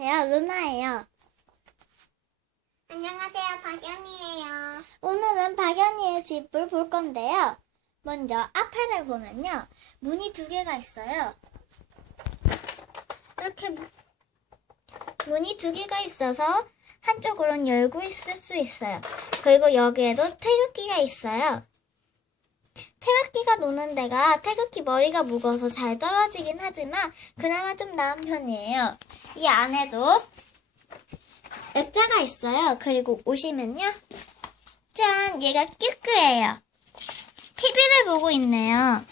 안녕하세요. 루나예요. 안녕하세요, 박연이에요. 오늘은 박연이의 집을 볼 건데요. 먼저 앞에를 보면요. 문이 두 개가 있어요. 이렇게 무- 문이 두 개가 있어서 한쪽으로는 열고 있을 수 있어요. 그리고 여기에도 태극기가 있어요. 태극기가 노는 데가 태극기 머리가 무거워서 잘 떨어지긴 하지만 그나마 좀 나은 편이에요. 이 안에도 액자가 있어요. 그리고 오시면요. 짠! 얘가 큐큐예요. TV를 보고 있네요.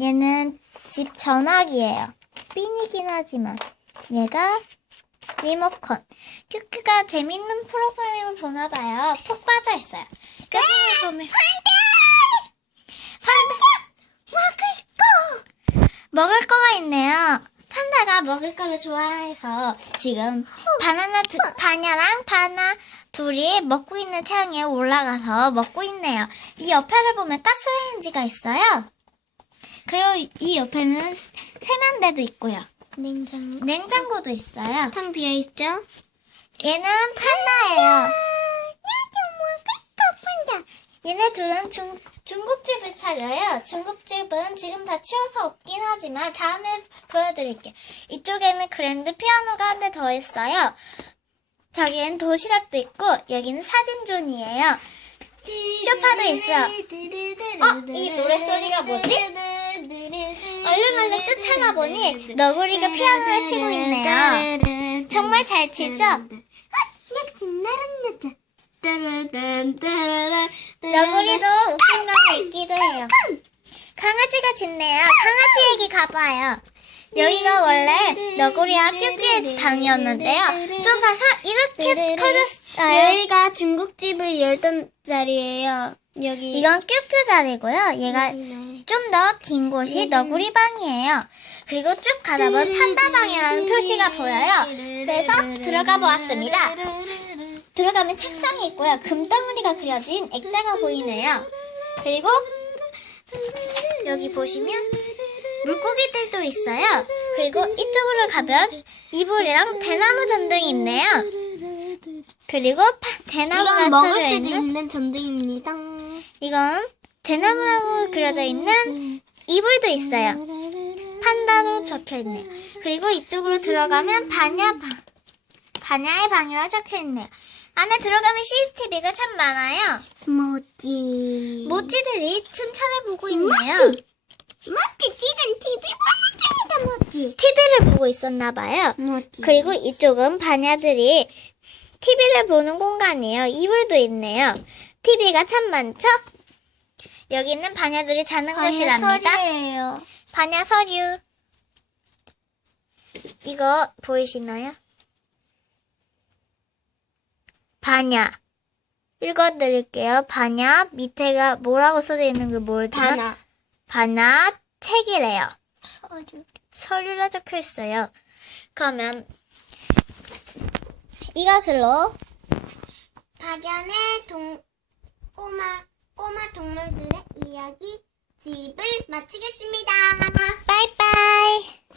얘는 집 전화기예요. 삐니긴 하지만 얘가 리모컨. 큐큐가 재밌는 프로그램을 보나 봐요. 푹 빠져 있어요. 여기 보면 판다! 먹을 거! 거가 있네요. 판다가 먹을 거를 좋아해서 지금 바나나 두, 바냐랑 바나 둘이 먹고 있는 창에 올라가서 먹고 있네요. 이 옆에를 보면 가스레인지가 있어요. 그리고 이 옆에는 세면대도 있고요. 냉장고. 냉장고도 있어요. 탕 비어 있죠? 얘는 판다예요. 얘네 둘은 중, 중국집을 차려요. 중국집은 지금 다 치워서 없긴 하지만 다음에 보여드릴게요. 이쪽에는 그랜드 피아노가 한 대 더 있어요. 저기엔 도시락도 있고 여기는 사진존이에요. 소파도 있어요. 어? 이 노랫소리가 뭐지? 얼른 얼른 쫓아가 보니 너구리가 피아노를 치고 있네요. 정말 잘 치죠? 너구리도 웃긴 방이 있기도 해요. 강아지가 짖네요. 강아지 얘기 가봐요. 여기가 원래 너구리와 큐큐의 방이었는데요. 좀 봐서 이렇게 커졌어요. 여기가 중국집을 열던 자리예요. 여기. 이건 큐큐 자리고요. 얘가. 좀 더 긴 곳이 너구리 방이에요. 그리고 쭉 가다 보면 판다 방이라는 표시가 보여요. 그래서 들어가 보았습니다. 들어가면 책상이 있고요. 금덩어리가 그려진 액자가 보이네요. 그리고 여기 보시면 물고기들도 있어요. 그리고 이쪽으로 가면 이불이랑 대나무 전등이 있네요. 그리고 파- 대나무가 먹을 수도 있는 있는 전등입니다. 이건 대나무라고 그려져 있는 이불도 있어요. 판다도 적혀 있네요. 그리고 이쪽으로 들어가면 바냐 방, 바냐의 방이라고 적혀 있네요. 안에 들어가면 CCTV가 참 많아요. 모찌. 모찌들이 춘천을 보고 있네요. 모찌 지금 TV 보는 중이다 모찌. TV를 보고 있었나 봐요. 모찌. 그리고 이쪽은 바냐들이 TV를 보는 공간이에요. 이불도 있네요. TV가 참 많죠? 여기는 바냐들이 자는 곳이랍니다. 서류예요. 바냐 서류. 이거 보이시나요? 바냐. 읽어드릴게요. 바냐. 밑에가 뭐라고 써져 있는 게 모르지만 바나. 바냐 책이래요. 서류. 서류라 적혀 있어요. 그러면 이것으로 박연의 동 꼬마 꼬마 동물들의 이야기 집을 마치겠습니다. 빠이빠이.